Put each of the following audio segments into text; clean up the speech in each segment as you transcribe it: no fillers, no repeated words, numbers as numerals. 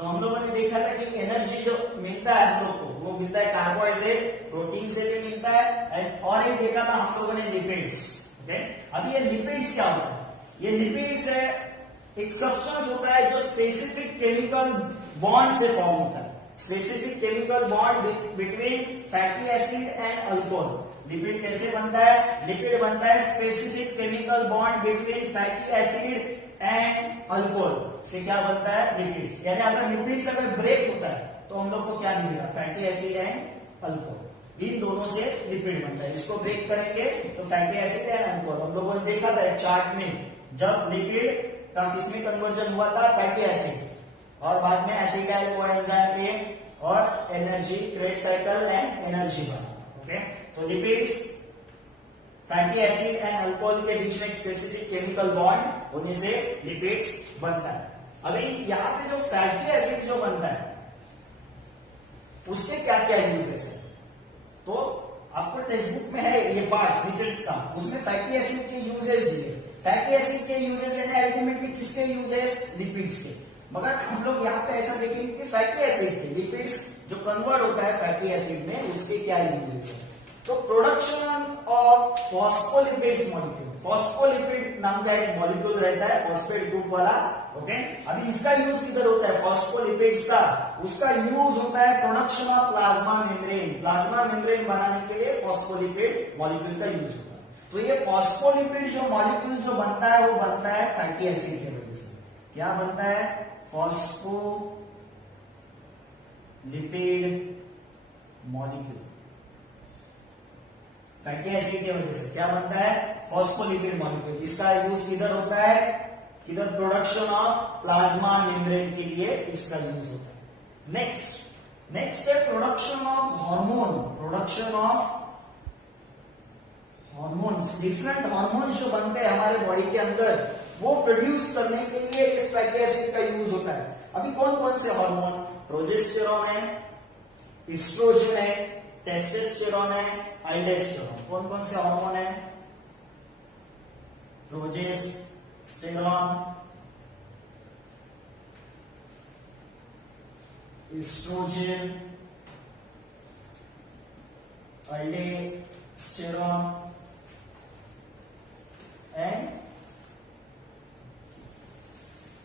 तो हम लोगों ने देखा था कि एनर्जी जो मिलता है हम लोग को वो मिलता है कार्बोहाइड्रेट, प्रोटीन से भी मिलता है एंड और एक देखा था हम लोगों ने लिपिड्स। ओके, अभी ये लिपिड्स क्या होता है? ये लिपिड्स है एक सब्सटेंस होता है जो स्पेसिफिक केमिकल बॉन्ड से फॉर्म होता है। Specific chemical bond between fatty acid and alcohol. Lipid कैसे बनता है? लिपिड बनता है specific chemical bond between fatty acid and alcohol से क्या बनता है? लिपिड्स। यानी अगर लिपिड्स अगर ब्रेक होता है तो हम लोग को क्या मिलेगा? Fatty acid and alcohol. इन दोनों से लिपिड बनता है। इसको ब्रेक करेंगे तो फैटी एसिड एंड अल्कोहल। हम लोगों ने देखा था चार्ट में, जब लिपिड का किसमें कन्वर्जन हुआ था? फैटी एसिड, और बाद में एसिटाइल कोएंजाइम ए और energy crate cycle and energy बना। ओके, तो lipids fatty acid and alcohol के बीच में एक स्पेसिफिक केमिकल बॉन्ड होने से लिपिड्स बनता है। अभी यहाँ पे जो फैटी एसिड जो बनता है उसके क्या क्या यूजेस है? तो आपको टेक्स्ट बुक में है ये पार्ट्स लिपिड्स का, उसमें फैटी एसिड के यूजेस दिए। फैटी एसिड के यूजेस है अल्टीमेटली किसके यूजेस? लिपिड्स के। मगर हम लोग यहाँ पे ऐसा देखेंगे कि फैटी एसिड के लिपिड्स जो कन्वर्ट होता है फैटी एसिड में उसके क्या यूजेस है। तो production of phospholipids molecule. Phospholipid नाम का एक मॉलिक्यूल रहता है फॉस्फेट ग्रुप वाला। ओके, अभी इसका यूज किधर होता है? फॉस्फोलिपिड्स का उसका यूज होता है production of plasma membrane. Plasma membrane बनाने के लिए फॉस्फोलिपिड मॉलिक्यूल का यूज होता है। तो ये फॉस्फोलिपिड जो मॉलिक्यूल जो बनता है वो बनता है फैटी एसिड की वजह से। क्या बनता है? फॉस्फोलिपिड मॉलिक्यूल फैटी एसिड की वजह से क्या बनता है? Phospholipid molecule. इसका यूज किधर होता है? किधर? प्रोडक्शन ऑफ प्लाज्मा मेम्ब्रेन के लिए इसका यूज होता है। नेक्स्ट है production of hormone. Production of hormones, different hormones जो बनते हैं हमारे बॉडी के अंदर वो प्रोड्यूस करने के लिए इस फैटी एसिड का यूज होता है। अभी कौन कौन से हार्मोन? प्रोजेस्टेरॉन है, एस्ट्रोजन है, टेस्टोस्टेरोन है, अल्डोस्टेरोन। कौन कौन से हार्मोन है? Progesterone, estrogen, aldosterone and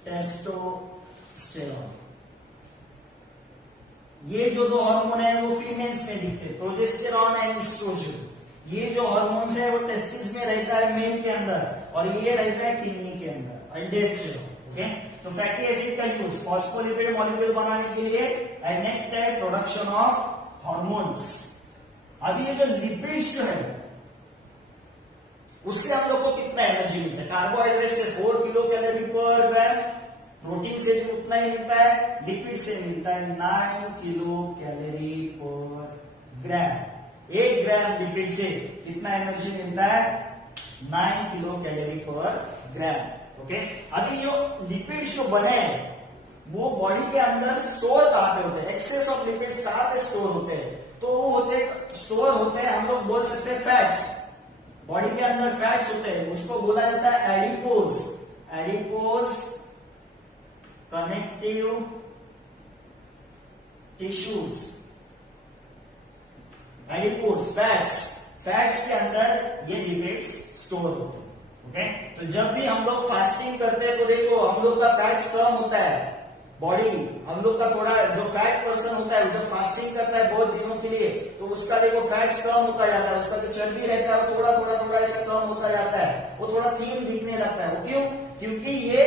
testosterone. ये जो दो हार्मोन है वो फीमेल्स में दिखते हैं, प्रोजेस्टेरॉन एंड एस्ट्रोजन। ये जो हार्मोन्स है वो टेस्टिस में रहता है मेल के अंदर, और ये रहता है किडनी के अंदर, अल्डोस्टेरोन। ओके, तो फैटी एसिड का यूज फॉस्फोलिपिड मॉलिक्यूल बनाने के लिए। एंड नेक्स्ट है प्रोडक्शन ऑफ हार्मोन्स। अभी ये जो लिपिड्स जो है उससे हम लोग को कितना एनर्जी मिलता है? कार्बोहाइड्रेट से 4 किलो कैलोरी पर ग्राम, प्रोटीन से भी उतना ही मिलता है, लिपिड से मिलता है 9 किलो कैलोरी पर ग्राम। 1 ग्राम लिपिड से कितना एनर्जी मिलता है? 9 किलो कैलोरी पर ग्राम। ओके, अभी जो लिपिड्स जो बने वो बॉडी के अंदर स्टोर कहां पे होते हैं? एक्सेस ऑफ लिपिड्स कहां पे स्टोर होते हैं? तो वो स्टोर होते हैं, हम लोग बोल सकते हैं फैट्स। बॉडी के अंदर फैट्स होते हैं, उसको बोला जाता है adipose. Adipose connective tissues. Adipose fats के अंदर ये लिपिड्स स्टोर होते हैं। ओके, तो जब भी हम लोग फास्टिंग करते हैं तो देखो हम लोग का फैट्स कम होता है। बॉडी हम लोग का थोड़ा जो फैट पर्सन होता है जब फास्टिंग करता है बहुत दिनों के लिए तो उसका देखो फैट्स कम होता जाता है, उसका जो चर्बी रहता है वो थोड़ा ऐसा कम होता जाता है, वो थोड़ा थीन दिखने लगता है। वो क्यों? क्योंकि ये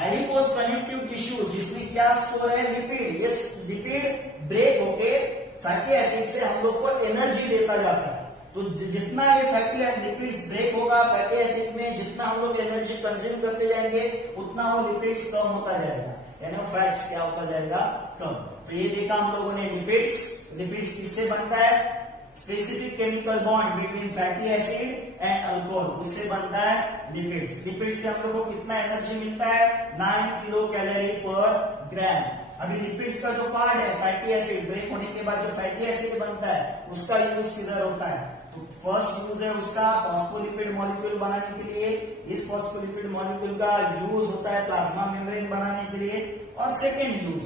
एडिपोज कनेक्टिव टिश्यू जिसमें क्या स्टोर है? लिपिड। ये लिपिड ब्रेक होके फैटी एसिड से हम लोग को एनर्जी देता जाता है। तो जितना ये फैटी लिपिड्स ब्रेक होगा फैटी एसिड में, जितना हम लोग एनर्जी कंज्यूम करते जाएंगे उतना वो लिपिड्स कम होता जाएगा, यानी फैट्स क्या होता जाएगा? कम। तो ये देखा हम लोगों ने लिपिड्स किससे बनता है? Specific chemical bond between fatty acid and alcohol, उससे बनता है लिपिड्स। लिपिड्स से हम लोग को कितना एनर्जी मिलता है? 9 किलो कैलोरी पर ग्राम। अभी लिपिड्स का जो पार्ट है फैटी एसिड, ब्रेक होने के बाद जो फैटी एसिड बनता है उसका यूज किधर होता है? तो फर्स्ट यूज है उसका फॉस्फोलिपिड मॉलिक्यूल बनाने के लिए, इस फॉस्फोलिपिड मॉलिक्यूल का यूज होता है प्लाज्मा मेम्ब्रेन बनाने के लिए, और सेकेंड यूज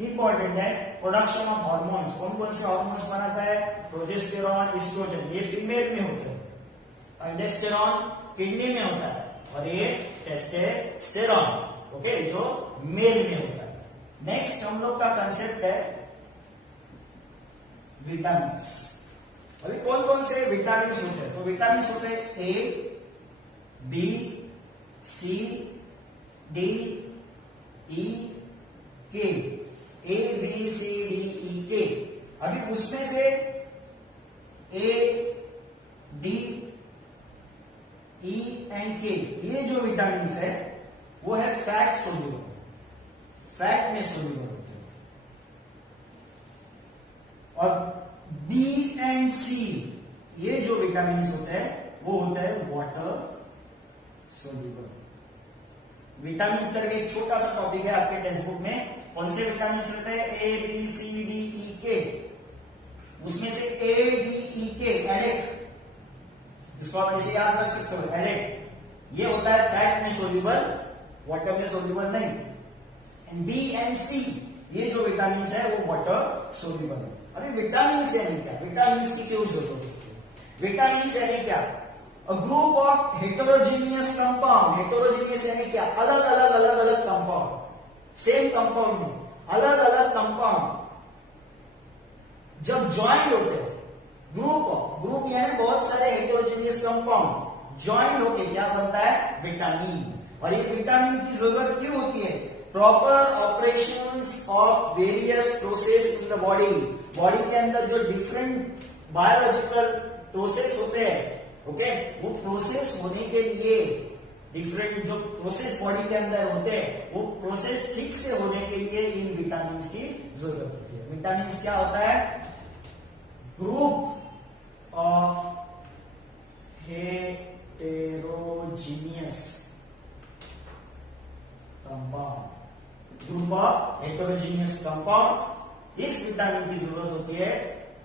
इंपॉर्टेंट है प्रोडक्शन ऑफ हार्मोन्स। कौन कौन से हार्मोन्स बनाता है? प्रोजेस्टेरॉन, एस्ट्रोजन, ये फीमेल में होते हैं, अल्डोस्टेरॉन किडनी में होता है, और ये टेस्टोस्टेरॉन ओके जो मेल में होता है। नेक्स्ट हम लोग का कंसेप्ट है विटामिन्स। अभी कौन कौन से विटामिन्स होते हैं? तो विटामिन्स होते हैं ए, बी, सी, डी, ई, के, A B C D E के। अभी उसमें से ए, डी, ई एंड के, ये जो विटामिन्स है वो है फैट सोल्यूबल, फैट में सोल्यूबल होते हैं। और बी एंड सी, ये जो विटामिन्स होते हैं वो होता है वाटर सोल्यूबल। विटामिन्स करके एक छोटा सा टॉपिक है आपके टेक्स्ट बुक में, कौन से विटामिन रहते हैं? A B C D E के। उसमें से ए डी ई के एडेक्ट, इसको आप ऐसे याद रख सकते हो, एडेक्ट ये होता है फैट में सोल्यूबल, वाटर में सोल्यूबल नहीं। एंड बी एंड सी, ये जो विटामिन है वो वाटर सोल्यूबल है। अभी विटामिन यानी क्या? विटामिन की क्यों जरूरत होती है? विटामिन यानी क्या? A group of heterogeneous compound. Heterogeneous यानी क्या? अलग अलग कंपाउंड, सेम कंपाउंड में अलग अलग कंपाउंड जब ज्वाइन होते हैं, ग्रुप यानी बहुत सारे हेटेरोजीनियस कंपाउंड ज्वाइन होके क्या बनता है? विटामिन। और ये विटामिन की जरूरत क्यों होती है? Proper operations of various process in the body. Body के अंदर जो डिफरेंट बायोलॉजिकल प्रोसेस होते हैं ओके, वो प्रोसेस होने के लिए, डिफरेंट जो प्रोसेस बॉडी के अंदर होते हैं वो प्रोसेस ठीक से होने के लिए इन विटामिन की जरूरत होती है। विटामिन क्या होता है? Group of heterogeneous compound, group of heterogeneous compound. इस विटामिन की जरूरत होती है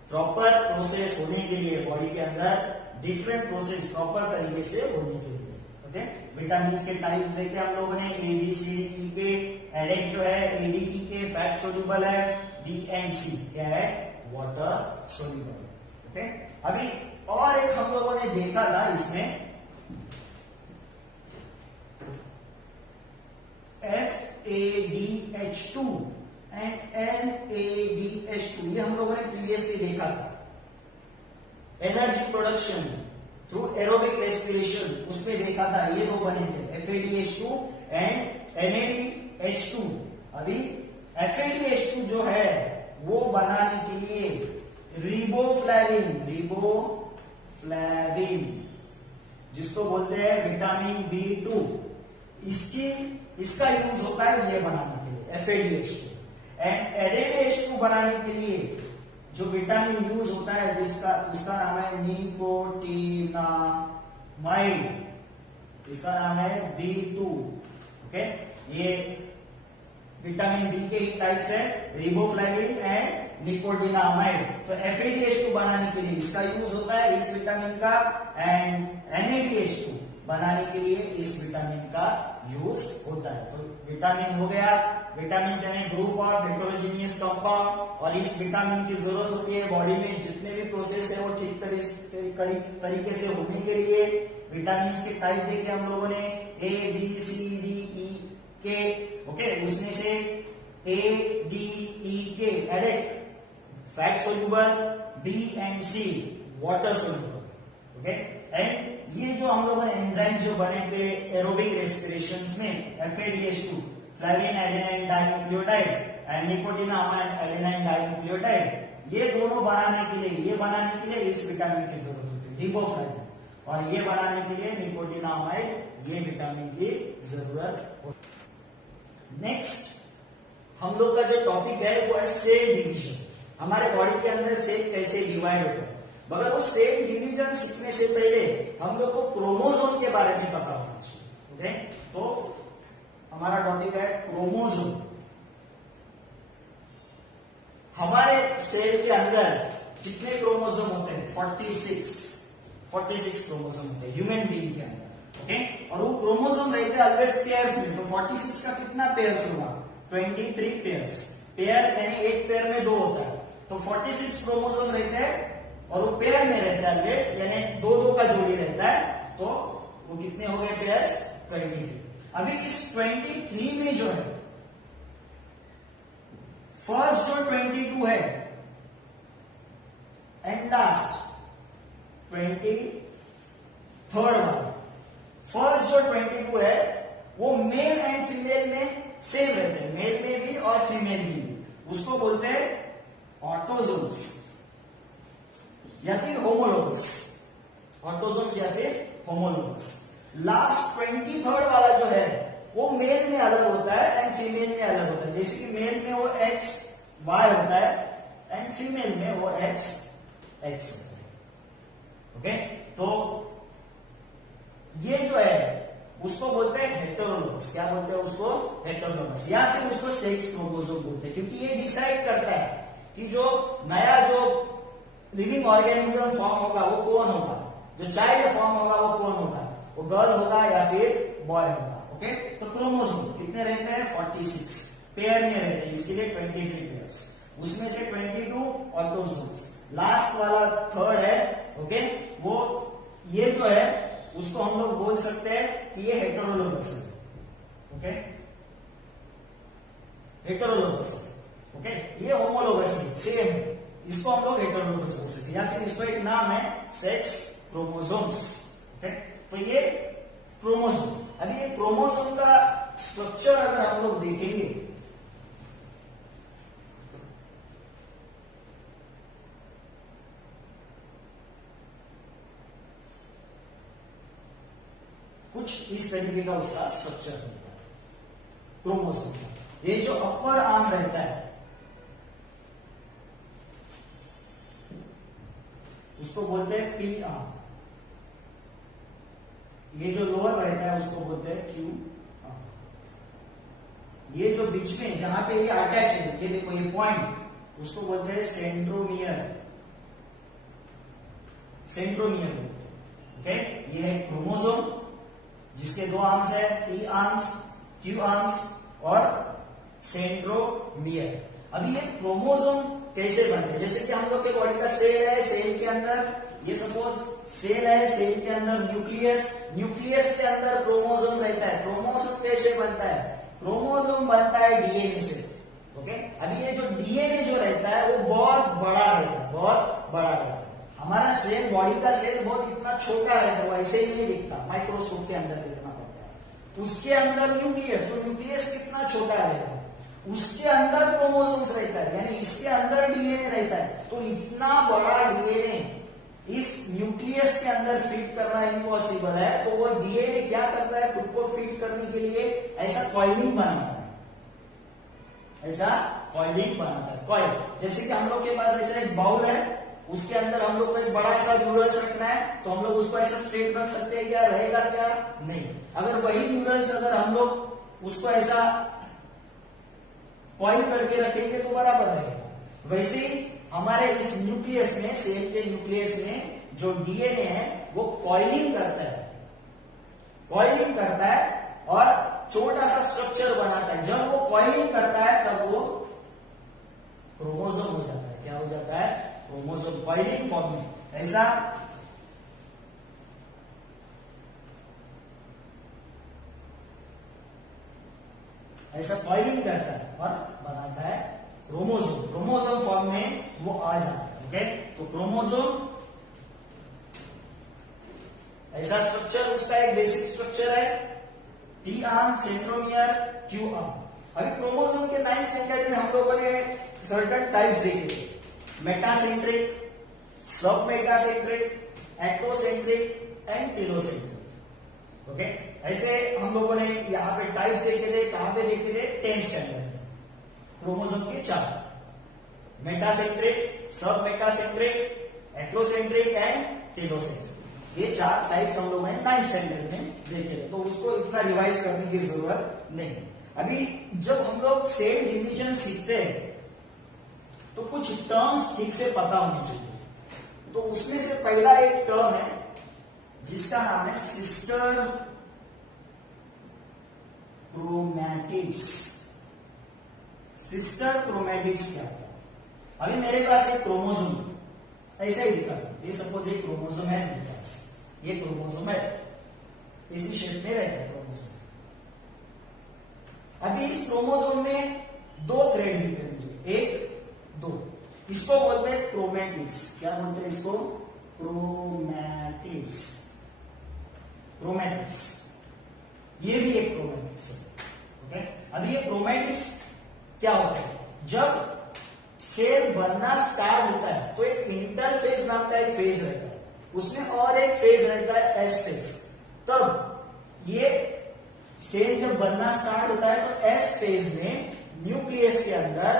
प्रॉपर प्रोसेस होने के लिए, बॉडी के अंदर डिफरेंट प्रोसेस प्रॉपर तरीके से होने के लिए। ओके, विटामिन के टाइप्स देखे हम लोगों ने, ए बी सी डी के। एडेक्ट जो है ए डी ई के फैट सोल्यूबल है, बी एंड सी क्या है? Water soluble. ओके, अभी और एक हम लोगों ने देखा था इसमें FADH2 एंड NADH2, ये हम लोगों ने प्रीवियसली देखा था। Energy production through aerobic respiration, उसमें देखा था, ये दो बने थे FADH2 एंड NADH2। अभी FADH2 जो है वो बनाने के लिए रिबोफ्लाविन जिसको बोलते हैं विटामिन B2, इसका यूज होता है ये बनाने के लिए FADH2। एंड NADH2 बनाने के लिए जो विटामिन यूज होता है उसका नाम है निकोटिनामाइड, इसका नाम है B2। ओके, ये विटामिन बी के ही टाइप्स है, रिबोफ्लाविन एंड निकोटिनामाइड। तो FADH2 बनाने के लिए इसका यूज होता है, इस विटामिन का, एंड NADH2 बनाने के लिए इस विटामिन का यूज होता है। तो विटामिन हो गया, विटामिन यानी ग्रुप ऑफ हेटेरोजीनियस कंपाउंड, और इस विटामिन की जरूरत होती है बॉडी में जितने भी प्रोसेस है वो ठीक तरीके से होने के लिए। विटामिन के टाइप देखे हम लोगों ने, A B C D E के। ओके, उसमें से ए डी ई के एडेक्ट fat soluble, B and C water soluble. Okay, and ये जो हम लोगों ने एंजाइम जो बने थे एरोबिक रेस्पिरेशंस में, FADH2 flavin adenine dinucleotide and nicotinamide adenine dinucleotide, ये दोनों बनाने के लिए इस विटामिन की जरूरत होती है, रिबोफ्लाविन, और ये बनाने के लिए निकोटिनामाइड, ये विटामिन की जरूरत होती है। नेक्स्ट हम लोग का जो टॉपिक है वो है सेल डिवीजन। हमारे बॉडी के अंदर सेल कैसे डिवाइड होता है, मगर वो सेल डिवीजन सीखने से पहले हम लोग को क्रोमोसोम के बारे में पता होना चाहिए। ओके, तो हमारा टॉपिक है क्रोमोसोम। हमारे सेल के अंदर कितने क्रोमोसोम होते हैं? 46। 46 क्रोमोसोम होते हैं ह्यूमन बीइंग के अंदर, ओके। और वो क्रोमोसोम रहते हैं ऑलवेज पेयर्स में, तो 46 का कितना पेयर्स होगा? 23 पेयर्स। पेयर यानी एक पेयर में 2 होता है, तो 46 क्रोमोसोम रहते हैं और वो पेयर में रहता है ऑलवेज, यानी 2-2 का जोड़ी रहता है, तो वो कितने हो गए पेयर्स? 23। अभी इस 23 में जो है फर्स्ट जो 22 है एंड लास्ट 23rd वाला, फर्स्ट जो 22 है वो मेल एंड फीमेल में सेम रहते हैं, मेल में भी और फीमेल में भी, उसको बोलते हैं ऑटोजोम्स या फिर होमोलोगस, ऑटोजोम्स या फिर होमोलोगस। लास्ट 23rd वाला जो है वो मेल में अलग होता है एंड फीमेल में अलग होता है, जैसे कि मेल में वो एक्स वाई होता है एंड फीमेल में वो एक्स एक्स होता है, ओके। तो ये जो है उसको बोलते हैं हेटेरोलोगस, क्या बोलते हैं उसको? हेटेरोलोगस, या फिर उसको सेक्स क्रोमोसोम बोलते हैं, क्योंकि ये डिसाइड करता है कि जो नया जो लिविंग ऑर्गेनिज्म फॉर्म होगा वो कौन होगा, जो चाइल्ड फॉर्म होगा वो कौन होगा, वो गर्ल होगा या फिर बॉय होगा, ओके। तो क्रोमोसोम कितने रहते हैं? 46 पेयर में रहते हैं, इसके लिए 23 पेयर्स, उसमें से 22 ऑटोजोम्स, लास्ट वाला 3rd है, ओके। वो ये जो है उसको हम लोग बोल सकते हैं कि ये हेटेरोलोगस है, ओके, हेटेरोलोगस, ओके। ये होमोलोगस है, सेम है, इसको हम लोग हेटेरोलोगस बोल सकते हैं, या फिर इसको एक नाम है सेक्स क्रोमोसोम्स, ओके। तो ये क्रोमोसोम, अभी ये क्रोमोसोम का स्ट्रक्चर अगर हम लोग देखेंगे कुछ इस तरीके का उसका स्ट्रक्चर होता है क्रोमोसोम का। ये जो अपर आर्म रहता है उसको बोलते हैं पी आर्म, ये जो लोअर रहता है उसको बोलते हैं क्यू आर्म, ये जो बीच में जहां पे ये अटैच है, ये देखो ये पॉइंट, उसको बोलते हैं सेंट्रोमियर, सेंट्रोमियर, ओके। ये है क्रोमोसोम जिसके 2 आर्म्स है, पी आर्म्स, क्यू आर्म्स और सेंट्रोमियर। अभी ये क्रोमोसोम कैसे बनते हैं? जैसे कि हम लोग के बॉडी का सेल है, सेल के अंदर ये सपोज सेल है, सेल के अंदर न्यूक्लियस, न्यूक्लियस के अंदर क्रोमोसोम रहता है। क्रोमोसोम कैसे बनता है? क्रोमोसोम बनता है डीएनए से, ओके। अभी ये जो डीएनए जो रहता है वो बहुत बड़ा रहता है, बहुत बड़ा रहता है। हमारा सेल, बॉडी का सेल बहुत इतना छोटा रहता है, वैसे ही नहीं दिखता, माइक्रोस्कोप के अंदर देखना पड़ता है। उसके अंदर न्यूक्लियस, तो न्यूक्लियस कितना छोटा रहता है, उसके अंदर क्रोमोसोम्स रहता है, यानी इसके अंदर डीएनए रहता है। तो इतना बड़ा डीएनए इस न्यूक्लियस के अंदर फिट करना इम्पॉसिबल है, तो वो डीएनए क्या करता है? खुद को फिट करने के लिए ऐसा कॉइलिंग बनाता है, ऐसा कॉइलिंग बनाता है, कॉइल। जैसे कि हम लोग के पास ऐसा एक बाउल है, उसके अंदर हम लोग को एक बड़ा सा न्यूडल्स रखना है, तो हम लोग उसको ऐसा स्ट्रेट रख सकते हैं क्या? रहेगा क्या? नहीं। अगर वही न्यूडल्स अगर हम लोग उसको ऐसा कॉइल करके रखेंगे तो बराबर रहेगा। वैसे ही हमारे इस न्यूक्लियस में, सेल के न्यूक्लियस में जो डीएनए है वो कॉइलिंग करता है, कॉइलिंग करता है और छोटा सा स्ट्रक्चर बनाता है। जब वो कॉइलिंग करता है तब वो क्रोमोसोम हो जाता है। क्या हो जाता है? क्रोमोसोम, कॉइलिंग फॉर्म में। ऐसा ऐसा कॉइलिंग करता है और बनाता है क्रोमोसोम। क्रोमोसोम फॉर्म में वो आ जाता है, ओके। तो क्रोमोसोम ऐसा स्ट्रक्चर, उसका एक बेसिक स्ट्रक्चर है, T arm, centromere, Q arm. अभी क्रोमोसोम के 9th स्टैंडर्ड में हम लोगों ने सर्टेन टाइप्स देखे थे, मेटासेंट्रिक, सब मेटासेंट्रिक, एक्टोसेंट्रिक एंड टेलोसेंट्रिक, ओके। ऐसे हम लोगों ने यहाँ पे टाइप्स देखे थे। कहां पे देखे थे? 10th स्टैंडर्ड में। क्रोमोसोम के 4, मेटासेंट्रिक, सब मेटासेंट्रिक, एक्टोसेंट्रिक एंड टेलोसेंट्रिक। ये 4 टाइप्स हम लोगों ने 9th स्टैंडर्ड में देखे थे, तो उसको इतना रिवाइज करने की जरूरत नहीं। अभी जब हम लोग सेल डिवीजन सीखते हैं तो कुछ टर्म्स ठीक से पता होनी चाहिए। तो उसमें से पहला एक टर्म है जिसका नाम है सिस्टर क्रोमैटिड्स। सिस्टर क्रोमैटिड्स क्या होता है? अभी मेरे पास एक क्रोमोसोम ऐसा ही लिखा है, ये सपोज एक क्रोमोसोम है मेरे पास, ये क्रोमोसोम है, इसी शेप में रहता है क्रोमोसोम। अभी इस क्रोमोसोम में दो थ्रेड दिख रहे मुझे, एक दो, इसको बोलते हैं क्रोमैटिड्स। क्या बोलते हैं इसको? क्रोमैटिड्स। क्रोमैटिड्स, ये भी एक क्रोमैटिड्स है। ओके, अब ये क्रोमैटिड्स क्या होता है? जब सेल बनना स्टार्ट होता है तो एक इंटरफेज नाम का एक फेज रहता है, उसमें और एक फेज रहता है एस फेज। तब ये सेल जब बनना स्टार्ट होता है तो एस फेज में न्यूक्लियस के अंदर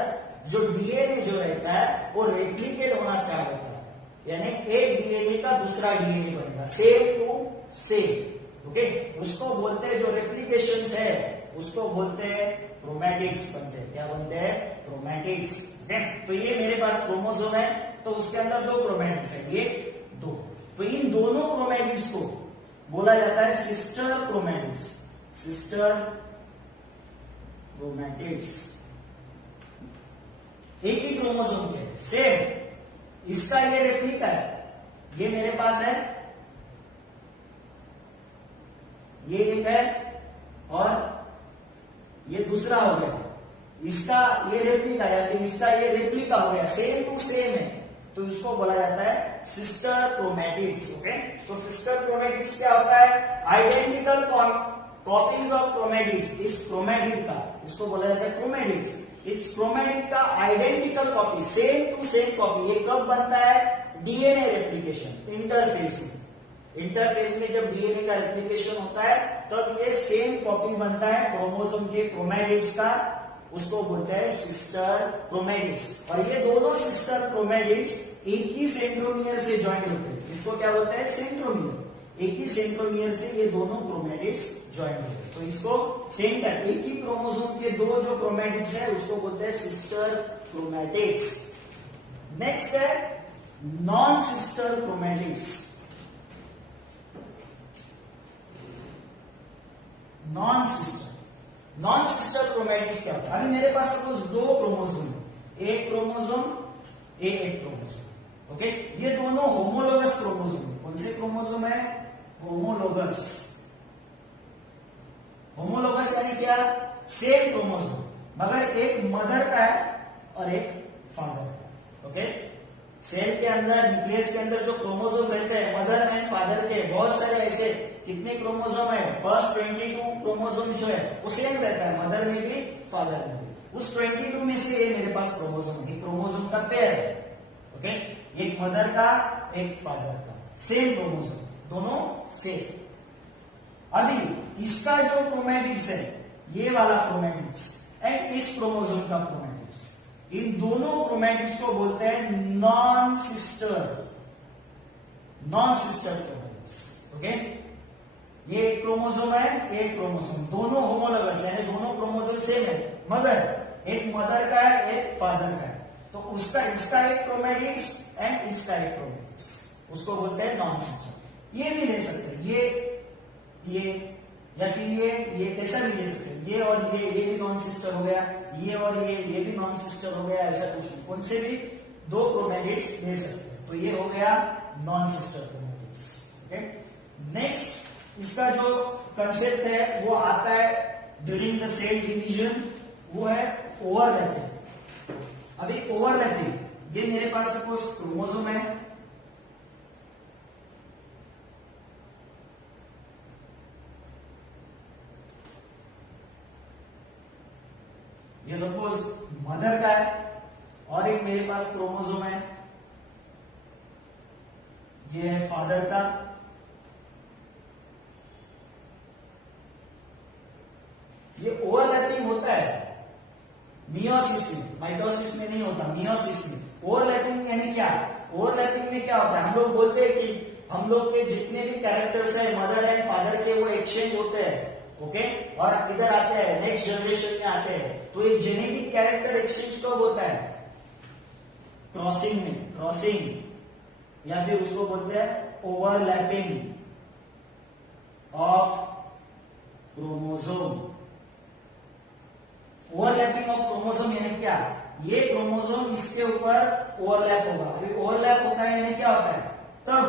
जो डीएनए जो रहता है वो रेप्लिकेट होना स्टार्ट होता है, यानी एक डीएनए का दूसरा डीएनए बनेगा, सेम टू सेम। ओके, उसको बोलते हैं, जो रेप्लिकेशंस है उसको बोलते हैं क्रोमैटिड्स बनते हैं। क्या बनते हैं? क्रोमैटिड्स। ओके, तो ये मेरे पास क्रोमोसोम है, तो उसके अंदर दो क्रोमैटिड्स है, ये दो, तो इन दोनों क्रोमैटिड्स को बोला जाता है सिस्टर क्रोमैटिड्स। सिस्टर क्रोमैटिड्स एक ही क्रोमोसोम के, सेम, इसका ये रेप्लिका है, ये मेरे पास है, ये एक है और ये दूसरा हो गया, इसका ये रेप्लिका या फिर इसका ये रेप्लिका हो गया, सेम टू सेम है, तो इसको बोला जाता है सिस्टर क्रोमैटिड्स। ओके, तो सिस्टर क्रोमैटिड्स क्या होता है? Identical copies of chromatids. इस क्रोमैटिड का, इसको बोला जाता है क्रोमैटिड्स, इस क्रोमैटिड का identical copy, same to same copy. ये कब बनता है? डीएनए रेप्लिकेशन, इंटरफेज में। इंटरफेज में जब डीएनए का रेप्लिकेशन होता है तब ये सेम कॉपी बनता है क्रोमोसोम के क्रोमैटिड्स का, उसको बोलते हैं सिस्टर क्रोमैटिड्स। और ये दोनों सिस्टर क्रोमैटिड्स एक ही सेंट्रोमियर से ज्वाइन होते हैं, इसको क्या बोलते हैं? सेंट्रोमियर। एक ही सेंट्रोमियर से ये दोनों क्रोमैटिड्स ज्वाइन होते हैं, तो इसको सेंटर, एक ही क्रोमोसोम के दो जो क्रोमैटिड्स है उसको बोलते हैं सिस्टर क्रोमैटिड्स। नेक्स्ट है non sister chromatids. Non sister chromatids क्या होता है? अभी मेरे पास सपोज दो क्रोमोसोम है, एक क्रोमोसोम, एक क्रोमोसोम। ओके, ये दोनों होमोलोगस क्रोमोसोम है। कौन से क्रोमोसोम है? होमोलोगस। होमोलोगस यानी क्या? सेम क्रोमोसोम, मगर एक मदर का है और एक फादर का। ओके, सेल के अंदर, न्यूक्लियस के अंदर जो क्रोमोसोम रहते हैं मदर एंड फादर के, बहुत सारे ऐसे कितने क्रोमोसोम है? फर्स्ट 22 क्रोमोसोम जो है वो सेम रहता है, मदर में भी फादर में भी। उस 22 में से ये मेरे पास क्रोमोसोम है, क्रोमोसोम का पेयर है। ओके, एक मदर का, एक फादर का, सेम क्रोमोसोम, दोनों सेम। अभी इसका जो क्रोमैटिड्स है, ये वाला क्रोमैटिड्स एंड इस क्रोमोसोम का क्रोमैटिड्स, इन दोनों क्रोमैटिड्स को बोलते हैं नॉन सिस्टर क्रोमैटिड्स। ओके, ये एक क्रोमोसोम है, एक क्रोमोसोम, दोनों होमोलोगस है, दोनों क्रोमोसोम सेम है, मगर एक मदर का है, एक फादर का है, तो उसका, इसका एक क्रोमैटिड्स एंड इसका एक क्रोमैटिड्स, उसको बोलते हैं नॉन सिस्टर। ये भी ले सकते हैं, ये या फिर ये कैसा भी ले सकते हैं, ये और ये भी नॉन सिस्टर हो गया, ये और ये भी नॉन सिस्टर हो गया, ऐसा कुछ नहीं, कौन से भी दो क्रोमैटिड्स ले सकते हैं, तो ये हो गया non sister chromatids. Okay, next इसका जो कंसेप्ट है वो आता है ड्यूरिंग द सेल डिवीजन, वो है ओवरलैपिंग। अभी ओवरलैपिंग, ये मेरे पास सपोज क्रोमोसोम है, ये सपोज मदर का है, और एक मेरे पास क्रोमोसोम है, ये है फादर का। ये ओवरलैपिंग होता है मियोसिस में, माइटोसिस में नहीं होता, मियोसिस में। ओवरलैपिंग यानी क्या? ओवरलैपिंग में क्या होता है? हम लोग बोलते हैं कि हम लोग के जितने भी कैरेक्टर्स है मदर एंड फादर के, वो एक्सचेंज होते हैं। ओके, और इधर आते हैं, नेक्स्ट जनरेशन में आते हैं, तो ये जेनेटिक कैरेक्टर एक्सचेंज कब होता है? क्रॉसिंग में, क्रॉसिंग, या फिर उसको बोलते हैं overlapping. Of chromosome. Overlapping of chromosome यानी क्या, ये क्रोमोसोम इसके ऊपर ओवरलैप होगा। अभी ओवरलैप होता है यानी क्या होता है, तब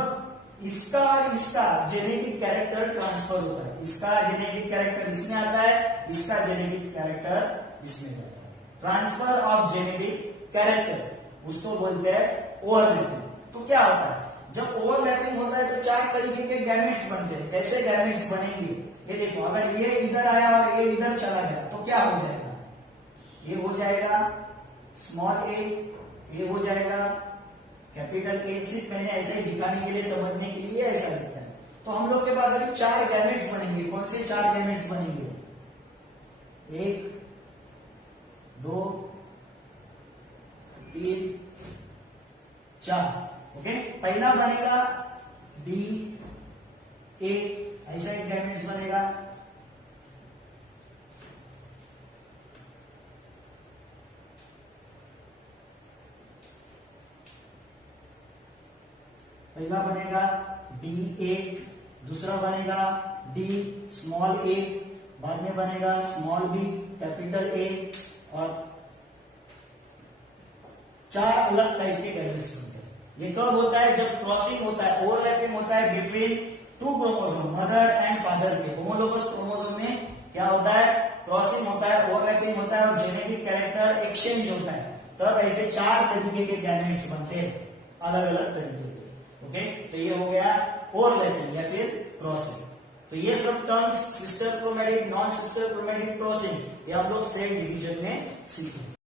इसका और इसका जेनेटिक कैरेक्टर ट्रांसफर होता है। इसका जेनेटिक कैरेक्टर इसमें आता है, इसका जेनेटिक कैरेक्टर इसमें जाता है। ट्रांसफर ऑफ जेनेटिक कैरेक्टर उसको बोलते हैं ओवरलैपिंग। तो क्या होता है, जब ओवरलैपिंग होता है तो चार तरीके के गैमेट्स बनते हैं। कैसे गैमेट्स बनेंगे, ये देखो, अगर ये इधर आया और ये इधर चला गया तो क्या हो जाएगा, ये हो जाएगा स्मॉल ए, ये हो जाएगा कैपिटल ए। सिर्फ मैंने ऐसे ही दिखाने के लिए, समझने के लिए ऐसा लिखा है। तो हम लोग के पास अभी चार गैमेट्स बनेंगे। कौन से चार गैमेट्स बनेंगे, 1 2 3 4। ओके, पहला बनेगा बी ए, ऐसा एक गैमेट्स बनेगा। पहला बनेगा डी ए, दूसरा बनेगा डी स्मॉल ए, बाद में बनेगा स्मॉल बी कैपिटल ए, और चार अलग टाइप के गैमेट्स बनते हैं। ये कब होता है, जब क्रॉसिंग होता है, ओवरलैपिंग होता है between two chromosome, mother and father के। होमोलोगस क्रोमोसोम में क्या होता है, क्रॉसिंग होता है, ओवरलैपिंग होता है और जेनेटिक कैरेक्टर एक्सचेंज होता है। तब ऐसे चार तरीके के गैमेट्स बनते हैं, अलग अलग तरीके के। ओके, तो ये हो गया ओवरलैपिंग या फिर क्रॉसिंग। तो ये सब terms, sister chromatid, non sister chromatid, crossing, ये हम लोग सेल डिवीजन में सीखे।